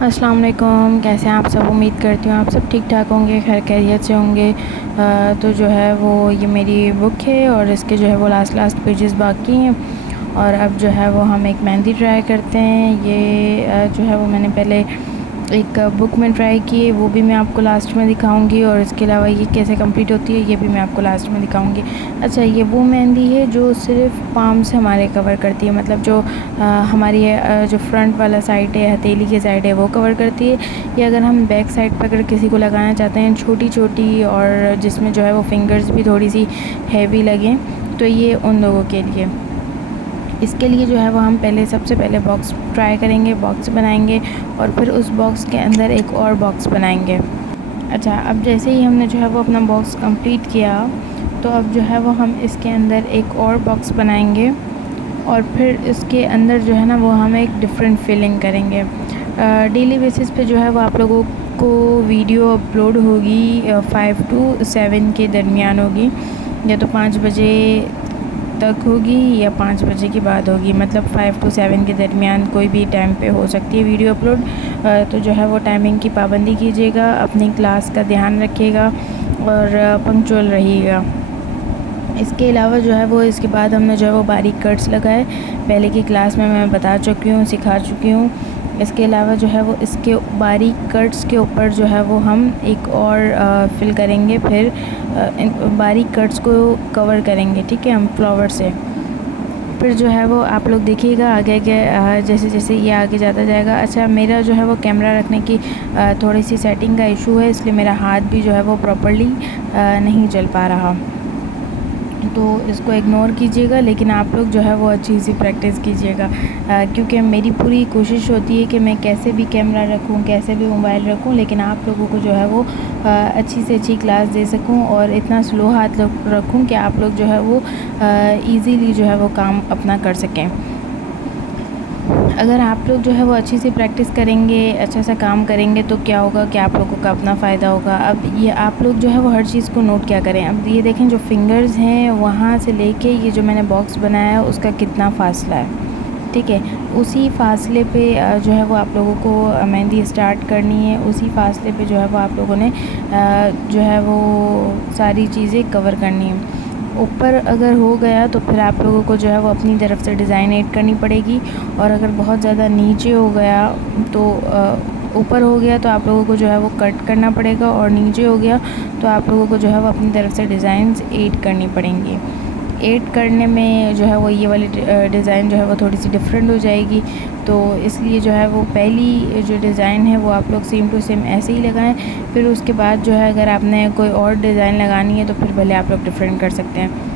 अस्सलाम वालेकुम। कैसे हैं आप सब? उम्मीद करती हूँ आप सब ठीक ठाक होंगे, खैर खैरियत से होंगे। तो जो है वो ये मेरी बुक है और इसके जो है वो लास्ट पेजेस बाकी हैं। और अब जो है वो हम एक मेहंदी ट्राई करते हैं। ये जो है वो मैंने पहले एक बुक में ट्राई की है, वो भी मैं आपको लास्ट में दिखाऊंगी। और इसके अलावा ये कैसे कंप्लीट होती है ये भी मैं आपको लास्ट में दिखाऊंगी। अच्छा, ये वो मेहंदी है जो सिर्फ पाम से हमारे कवर करती है, मतलब जो हमारी जो फ्रंट वाला साइड है, हथेली की साइड है, वो कवर करती है। या अगर हम बैक साइड पर अगर किसी को लगाना चाहते हैं छोटी छोटी, और जिसमें जो है वो फिंगर्स भी थोड़ी सी हैवी लगें, तो ये उन लोगों के लिए। इसके लिए जो है वो हम सबसे पहले बॉक्स ट्राई करेंगे, बॉक्स बनाएंगे और फिर उस बॉक्स के अंदर एक और बॉक्स बनाएंगे। अच्छा, अब जैसे ही हमने जो है वो अपना बॉक्स कंप्लीट किया, तो अब जो है वो हम इसके अंदर एक और बॉक्स बनाएंगे और फिर इसके अंदर जो है ना वो हम एक डिफरेंट फिलिंग करेंगे। डेली बेसिस पे जो है वो आप लोगों को वीडियो अपलोड होगी 5 to 7 के दरमियान होगी, या तो 5 बजे तक होगी या 5 बजे के बाद होगी, मतलब 5 to 7 के दरमियान कोई भी टाइम पे हो सकती है वीडियो अपलोड। तो जो है वो टाइमिंग की पाबंदी कीजिएगा, अपनी क्लास का ध्यान रखिएगा और पंक्चुअल रहिएगा। इसके अलावा जो है वो इसके बाद हमने जो है वो बारीक कट्स लगाए, पहले की क्लास में मैं बता चुकी हूँ, सिखा चुकी हूँ। इसके अलावा जो है वो इसके बारीक कट्स के ऊपर जो है वो हम एक और फिल करेंगे, फिर इन बारीक कट्स को कवर करेंगे, ठीक है, हम फ्लावर से। फिर जो है वो आप लोग देखिएगा आगे आगे जैसे जैसे ये आगे जाता जाएगा। अच्छा, मेरा जो है वो कैमरा रखने की थोड़ी सी सेटिंग का इशू है, इसलिए मेरा हाथ भी जो है वो प्रॉपर्ली नहीं चल पा रहा, तो इसको इग्नोर कीजिएगा। लेकिन आप लोग जो है वो अच्छी सी प्रैक्टिस कीजिएगा, क्योंकि मेरी पूरी कोशिश होती है कि मैं कैसे भी कैमरा रखूं, कैसे भी मोबाइल रखूं, लेकिन आप लोगों को जो है वो अच्छी से अच्छी क्लास दे सकूं और इतना स्लो हाथ रखूं कि आप लोग जो है वो इजीली जो है वो काम अपना कर सकें। अगर आप लोग जो है वो अच्छी सी प्रैक्टिस करेंगे, अच्छा सा काम करेंगे, तो क्या होगा कि आप लोगों का अपना फ़ायदा होगा। अब ये आप लोग जो है वो हर चीज़ को नोट क्या करें। अब ये देखें, जो फिंगर्स हैं वहाँ से लेके ये जो मैंने बॉक्स बनाया है उसका कितना फ़ासला है, ठीक है। उसी फासले पे जो है वो आप लोगों को मेहंदी स्टार्ट करनी है, उसी फासले पे जो है वो आप लोगों ने जो है वो सारी चीज़ें कवर करनी है। ऊपर अगर हो गया तो फिर आप लोगों को जो है वो अपनी तरफ से डिज़ाइन ऐड करनी पड़ेगी, और अगर बहुत ज़्यादा नीचे हो गया तो ऊपर हो गया तो आप लोगों को जो है वो कट करना पड़ेगा, और नीचे हो गया तो आप लोगों को जो है वो अपनी तरफ से डिज़ाइंस ऐड करनी पड़ेंगी। ऐड करने में जो है वो ये वाली डिज़ाइन जो है वो थोड़ी सी डिफरेंट हो जाएगी, तो इसलिए जो है वो पहली जो डिज़ाइन है वो आप लोग सेम टू सेम ऐसे ही लगाएं। फिर उसके बाद जो है अगर आपने कोई और डिज़ाइन लगानी है तो फिर भले आप लोग डिफरेंट कर सकते हैं।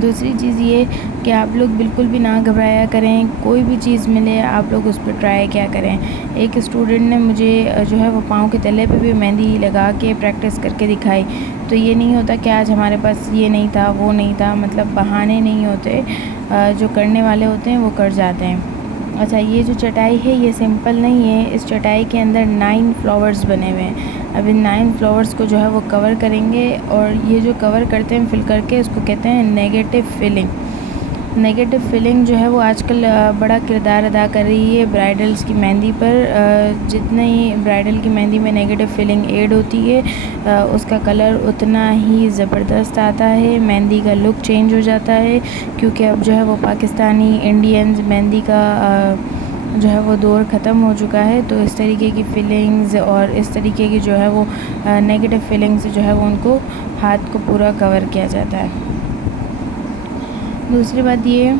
दूसरी चीज़ ये कि आप लोग बिल्कुल भी ना घबराया करें, कोई भी चीज़ मिले आप लोग उस पर ट्राई क्या करें। एक स्टूडेंट ने मुझे जो है वो पाँव के तले पे भी मेहंदी लगा के प्रैक्टिस करके दिखाई। तो ये नहीं होता कि आज हमारे पास ये नहीं था, वो नहीं था, मतलब बहाने नहीं होते, जो करने वाले होते हैं वो कर जाते हैं। अच्छा, ये जो चटाई है ये सिंपल नहीं है, इस चटाई के अंदर 9 फ्लावर्स बने हुए हैं। अब इन 9 फ्लावर्स को जो है वो कवर करेंगे, और ये जो कवर करते हैं फिल करके, इसको कहते हैं नेगेटिव फिलिंग। नेगेटिव फिलिंग जो है वो आजकल बड़ा किरदार अदा कर रही है ब्राइडल्स की मेहंदी पर। जितनी ब्राइडल की मेहंदी में नेगेटिव फिलिंग ऐड होती है उसका कलर उतना ही ज़बरदस्त आता है, मेहंदी का लुक चेंज हो जाता है। क्योंकि अब जो है वो पाकिस्तानी इंडियंस मेहंदी का जो है वो दौर ख़त्म हो चुका है, तो इस तरीके की फीलिंग्स और इस तरीके की जो है वो नेगेटिव फीलिंग्स जो है वो उनको हाथ को पूरा कवर किया जाता है। दूसरी बात ये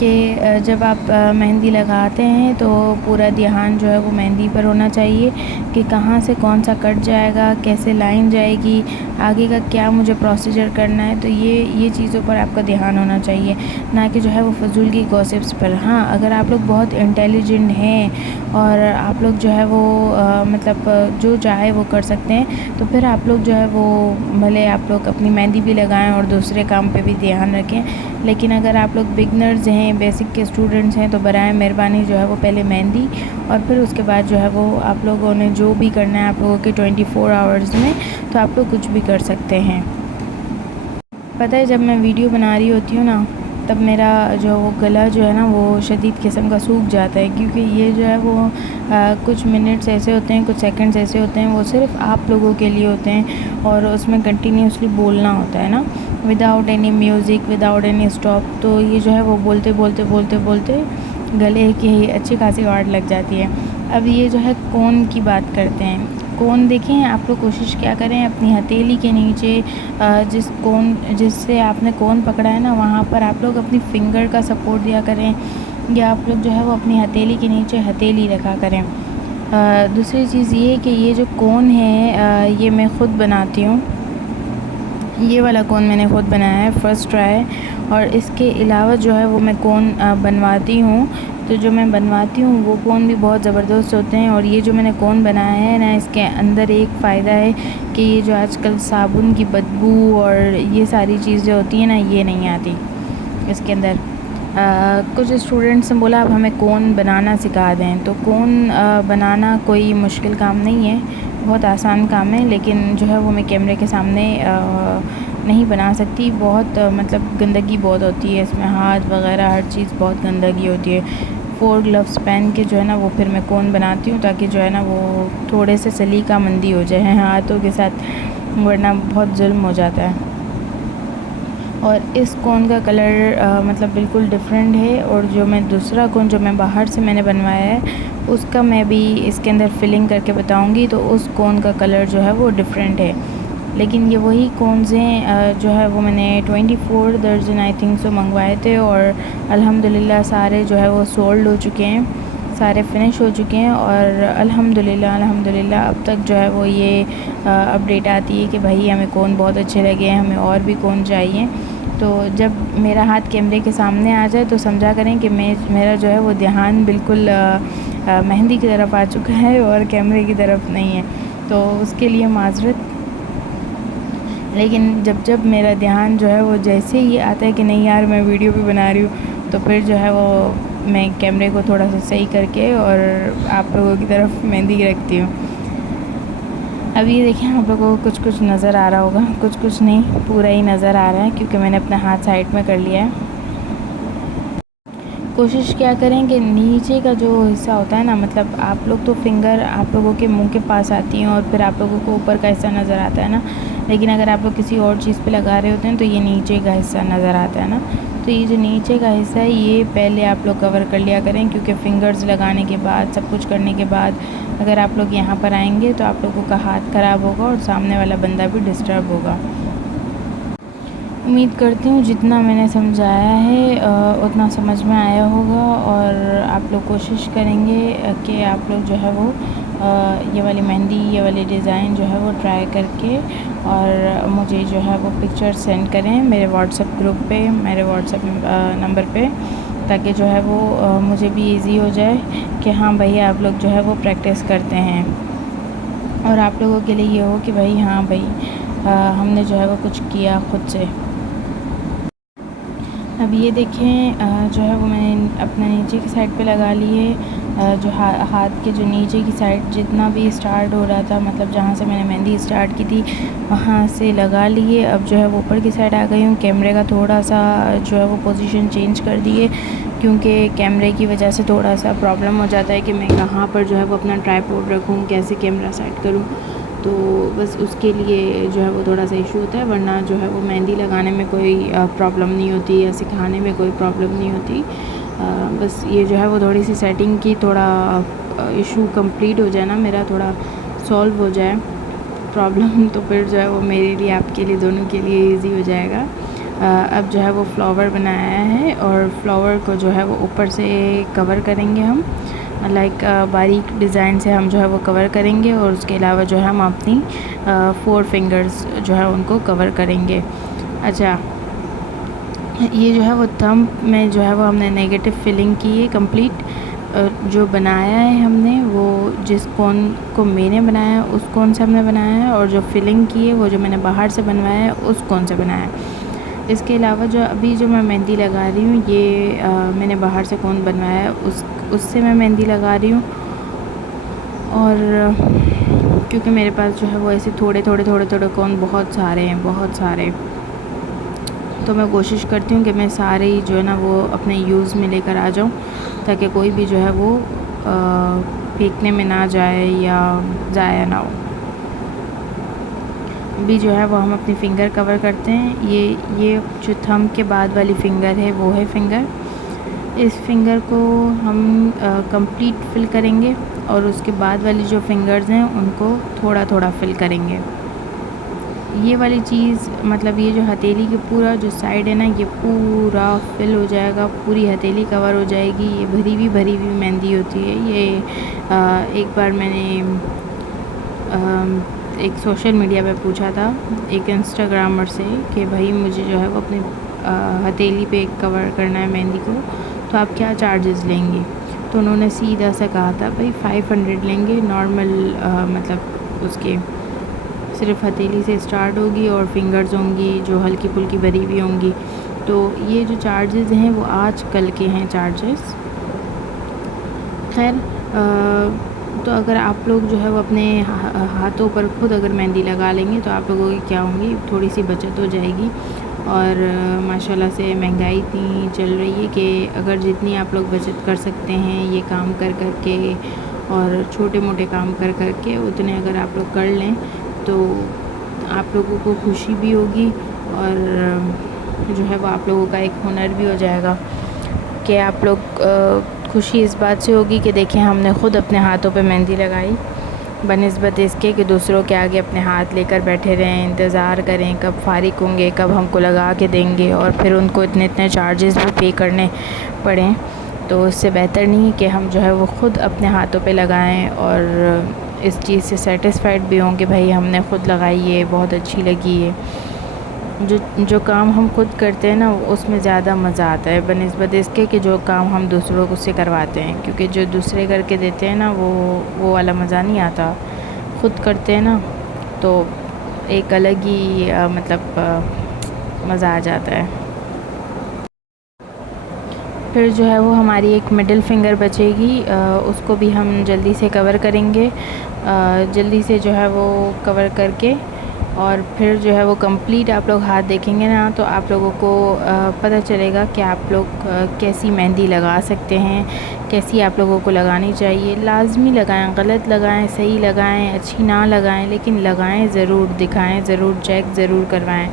कि जब आप मेहंदी लगाते हैं तो पूरा ध्यान जो है वो मेहंदी पर होना चाहिए कि कहाँ से कौन सा कट जाएगा, कैसे लाइन जाएगी, आगे का क्या मुझे प्रोसीजर करना है। तो ये चीज़ों पर आपका ध्यान होना चाहिए, ना कि जो है वो फजूल की गॉसिप्स पर। हाँ, अगर आप लोग बहुत इंटेलिजेंट हैं और आप लोग जो है वो मतलब जो चाहे वो कर सकते हैं, तो फिर आप लोग जो है वो भले आप लोग अपनी मेहंदी भी लगाएं और दूसरे काम पे भी ध्यान रखें। लेकिन अगर आप लोग बिगनर्स हैं, बेसिक के स्टूडेंट्स हैं, तो बराए मेहरबानी जो है वो पहले मेहंदी और फिर उसके बाद जो है वो आप लोगों ने जो भी करना है आप लोगों के 24 आवर्स में, तो आप लोग कुछ भी कर सकते हैं। पता है, जब मैं वीडियो बना रही होती हूँ ना, तब मेरा जो वो गला जो है ना वो शदीद किस्म का सूख जाता है, क्योंकि ये जो है वो कुछ मिनट्स ऐसे होते हैं, कुछ सेकंड्स ऐसे होते हैं, वो सिर्फ आप लोगों के लिए होते हैं और उसमें कंटिन्यूसली बोलना होता है ना, without any music, without any stop. तो ये जो है वो बोलते बोलते बोलते बोलते गले की अच्छी खासी वाट लग जाती है। अब ये जो है कोन की बात करते हैं। कोन देखें, आप लोग कोशिश क्या करें अपनी हथेली के नीचे जिससे आपने कोन पकड़ा है ना, वहाँ पर आप लोग अपनी फिंगर का सपोर्ट दिया करें, या आप लोग जो है वो अपनी हथेली के नीचे हथेली रखा करें। दूसरी चीज़ ये कि ये जो कोन है ये मैं ख़ुद बनाती हूँ। ये वाला कोन मैंने ख़ुद बनाया है, फ़र्स्ट ट्राई। और इसके अलावा जो है वो मैं कोन बनवाती हूँ। तो जो मैं बनवाती हूँ वो कोन भी बहुत ज़बरदस्त होते हैं। और ये जो मैंने कोन बनाया है ना, इसके अंदर एक फ़ायदा है कि ये जो आजकल साबुन की बदबू और ये सारी चीज़ें होती हैं ना, ये नहीं आती इसके अंदर। कुछ स्टूडेंट्स ने बोला अब हमें कोन बनाना सिखा दें। तो कोन बनाना कोई मुश्किल काम नहीं है, बहुत आसान काम है, लेकिन जो है वो मैं कैमरे के सामने नहीं बना सकती। बहुत मतलब गंदगी बहुत होती है इसमें, हाथ वगैरह हर चीज़ बहुत गंदगी होती है। 4 ग्लव्स पहन के जो है ना वो फिर मैं कोन बनाती हूँ, ताकि जो है ना वो थोड़े से सलीकामंदी हो जाए हाथों के साथ, वरना बहुत जुल्म हो जाता है। और इस कोन का कलर मतलब बिल्कुल डिफरेंट है। और जो मैं दूसरा कोन जो मैं बाहर से मैंने बनवाया है, उसका मैं भी इसके अंदर फिलिंग करके बताऊंगी। तो उस कोन का कलर जो है वो डिफरेंट है, लेकिन ये वही कोन्स हैं जो है वो मैंने 24 दर्जन आई थिंक सो मंगवाए थे। और अल्हम्दुलिल्लाह सारे जो है वो सोल्ड हो चुके हैं, सारे फिनिश हो चुके हैं। और अल्हम्दुलिल्लाह अब तक जो है वो ये अपडेट आती है कि भाई हमें कोन बहुत अच्छे लगे हैं, हमें और भी कोन चाहिए। तो जब मेरा हाथ कैमरे के सामने आ जाए तो समझा करें कि मेरा जो है वो ध्यान बिल्कुल मेहंदी की तरफ आ चुका है और कैमरे की तरफ नहीं है। तो उसके लिए माज़रत। लेकिन जब मेरा ध्यान जो है वो जैसे ही आता है कि नहीं यार मैं वीडियो भी बना रही हूँ, तो फिर जो है वो मैं कैमरे को थोड़ा सा सही करके और आप लोगों की तरफ मेहंदी रखती हूँ। अब ये देखें, आप लोगों को कुछ कुछ नज़र आ रहा होगा, कुछ कुछ नहीं, पूरा ही नज़र आ रहा है, क्योंकि मैंने अपना हाथ साइड में कर लिया है। कोशिश क्या करें कि नीचे का जो हिस्सा होता है ना, मतलब आप लोग तो फिंगर आप लोगों के मुंह के पास आती हैं और फिर आप लोगों को ऊपर का हिस्सा नज़र आता है ना, लेकिन अगर आप लोग किसी और चीज़ पे लगा रहे होते हैं तो ये नीचे का हिस्सा नज़र आता है ना। तो ये जो नीचे का हिस्सा है ये पहले आप लोग कवर कर लिया करें, क्योंकि फ़िंगर्स लगाने के बाद, सब कुछ करने के बाद अगर आप लोग यहाँ पर आएंगे तो आप लोगों का हाथ ख़राब होगा और सामने वाला बंदा भी डिस्टर्ब होगा। उम्मीद करती हूँ जितना मैंने समझाया है उतना समझ में आया होगा। और आप लोग कोशिश करेंगे कि आप लोग जो है वो ये वाली मेहंदी, ये वाली डिज़ाइन जो है वो ट्राई करके और मुझे जो है वो पिक्चर सेंड करें मेरे व्हाट्सएप ग्रुप पे, मेरे व्हाट्सएप नंबर पे, ताकि जो है वो मुझे भी इजी हो जाए कि हाँ भाई आप लोग जो है वो प्रैक्टिस करते हैं। और आप लोगों के लिए ये हो कि भाई हाँ भाई हमने जो है वो कुछ किया ख़ुद से। अब ये देखें जो है वो मैंने अपना नीचे की साइड पे लगा ली है। जो हाथ के जो नीचे की साइड जितना भी स्टार्ट हो रहा था, मतलब जहाँ से मैंने मेहंदी स्टार्ट की थी वहाँ से लगा लिए। अब जो है वो ऊपर की साइड आ गई हूँ। कैमरे का थोड़ा सा जो है वो पोजीशन चेंज कर दिए, क्योंकि कैमरे की वजह से थोड़ा सा प्रॉब्लम हो जाता है कि मैं कहाँ पर जो है वो अपना ट्राइपॉड रखूँ, कैसे कैमरा सेट करूँ। तो बस उसके लिए जो है वो थोड़ा सा इशू होता है, वरना जो है वो मेहंदी लगाने में कोई प्रॉब्लम नहीं होती या सिखाने में कोई प्रॉब्लम नहीं होती। बस ये जो है वो थोड़ी सी सेटिंग की थोड़ा इशू कंप्लीट हो जाए ना, मेरा थोड़ा सॉल्व हो जाए प्रॉब्लम, तो फिर जो है वो मेरे लिए, आपके लिए, दोनों के लिए इजी हो जाएगा। अब जो है वो फ्लावर बनाया है और फ्लावर को जो है वो ऊपर से कवर करेंगे हम, लाइक बारीक डिज़ाइन से हम जो है वो कवर करेंगे। और उसके अलावा जो है हम अपनी 4 फिंगर्स जो है उनको कवर करेंगे। अच्छा, ये जो है वो थंब में जो है वो हमने नेगेटिव फिलिंग की है कंप्लीट। जो बनाया है हमने वो जिस कोन को मैंने बनाया है उस कोन से हमने बनाया है, और जो फिलिंग की है वो जो मैंने बाहर से बनवाया है उस कोन से बनाया है। इसके अलावा जो अभी जो मैं मेहंदी लगा रही हूँ ये मैंने बाहर से कोन बनवाया है, उससे मैं मेहंदी लगा रही हूँ। और क्योंकि मेरे पास जो है वो ऐसे थोड़े थोड़े कोन बहुत सारे हैं, बहुत सारे, तो मैं कोशिश करती हूँ कि मैं सारे ही जो है ना वो अपने यूज़ में लेकर आ जाऊँ, ताकि कोई भी जो है वो फेंकने में ना जाए या ज़ाया ना हो। अभी जो है वो हम अपनी फ़िंगर कवर करते हैं। ये जो थंब के बाद वाली फ़िंगर है वो है फ़िंगर। इस फिंगर को हम कंप्लीट फिल करेंगे और उसके बाद वाली जो फिंगर्स हैं उनको थोड़ा थोड़ा फिल करेंगे। ये वाली चीज़ मतलब ये जो हथेली के पूरा जो साइड है ना, ये पूरा फिल हो जाएगा, पूरी हथेली कवर हो जाएगी। ये भरी हुई मेहंदी होती है। ये एक बार मैंने एक सोशल मीडिया पे पूछा था एक इंस्टाग्रामर से कि भाई मुझे जो है वो अपनी हथेली पे कवर करना है मेहंदी को, तो आप क्या चार्जेस लेंगे? तो उन्होंने सीधा सा कहा था भाई 500 लेंगे नॉर्मल, मतलब उसके सिर्फ हथेली से स्टार्ट होगी और फिंगर्स होंगी जो हल्की फुल्की भरी हुई होंगी। तो ये जो चार्जेस हैं वो आज कल के हैं चार्जेस। खैर तो अगर आप लोग जो है वो अपने हाथों पर खुद अगर मेहंदी लगा लेंगे तो आप लोगों की क्या होंगी, थोड़ी सी बचत हो जाएगी। और माशाल्लाह से महंगाई इतनी चल रही है कि अगर जितनी आप लोग बचत कर सकते हैं ये काम कर कर के और छोटे मोटे काम कर कर के, उतने अगर आप लोग कर लें तो आप लोगों को खुशी भी होगी और जो है वो आप लोगों का एक हुनर भी हो जाएगा कि आप लोग खुशी इस बात से होगी कि देखिए हमने ख़ुद अपने हाथों पे मेहंदी लगाई, बनिस्बत इसके कि दूसरों के आगे अपने हाथ लेकर बैठे रहें, इंतज़ार करें कब फ़ारिग होंगे, कब हमको लगा के देंगे और फिर उनको इतने चार्जेस भी पे करने पड़ें। तो उससे बेहतर नहीं कि हम जो है वो ख़ुद अपने हाथों पे लगाएं और इस चीज़ से सेटिस्फाइड भी हों कि भाई हमने ख़ुद लगाई है, बहुत अच्छी लगी है। जो काम हम खुद करते हैं ना उसमें ज़्यादा मज़ा आता है बनिस्बत इसके कि जो काम हम दूसरों को से करवाते हैं, क्योंकि जो दूसरे करके देते हैं ना वो वाला मज़ा नहीं आता। ख़ुद करते हैं ना तो एक अलग ही मज़ा आ जाता है। फिर जो है वो हमारी एक मिडिल फिंगर बचेगी, उसको भी हम जल्दी से कवर करेंगे। जल्दी से जो है वो कवर करके और फिर जो है वो कंप्लीट आप लोग हाथ देखेंगे ना तो आप लोगों को पता चलेगा कि आप लोग कैसी मेहंदी लगा सकते हैं, कैसी आप लोगों को लगानी चाहिए। लाजमी लगाएं, गलत लगाएं, सही लगाएं, अच्छी ना लगाएं, लेकिन लगाएं ज़रूर, दिखाएं ज़रूर, चेक ज़रूर करवाएं।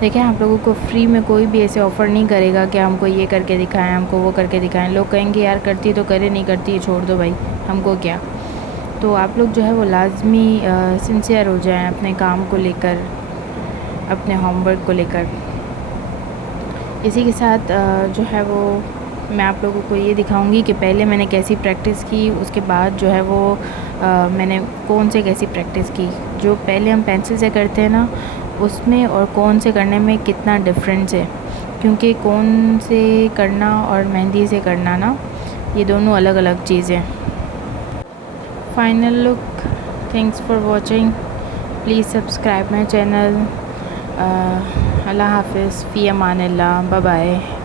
देखिए आप लोगों को फ्री में कोई भी ऐसे ऑफ़र नहीं करेगा कि हमको ये करके दिखाएं, हमको वो करके दिखाएं। लोग कहेंगे यार करती तो करे, नहीं करती है छोड़ दो भाई, हमको क्या। तो आप लोग जो है वो लाजमी सिंसियर हो जाएं अपने काम को लेकर, अपने होमवर्क को लेकर। इसी के साथ जो है वो मैं आप लोगों को ये दिखाऊंगी कि पहले मैंने कैसी प्रैक्टिस की, उसके बाद जो है वो मैंने कौन से कैसी प्रैक्टिस की। जो पहले हम पेंसिल से करते हैं ना उसमें और कौन से करने में कितना डिफरेंस है, क्योंकि कौन से करना और मेहंदी से करना ना ये दोनों अलग अलग चीज़ें। Final look. Thanks for watching. Please subscribe my channel. Allah Hafiz. Fi Amanillah. Bye bye.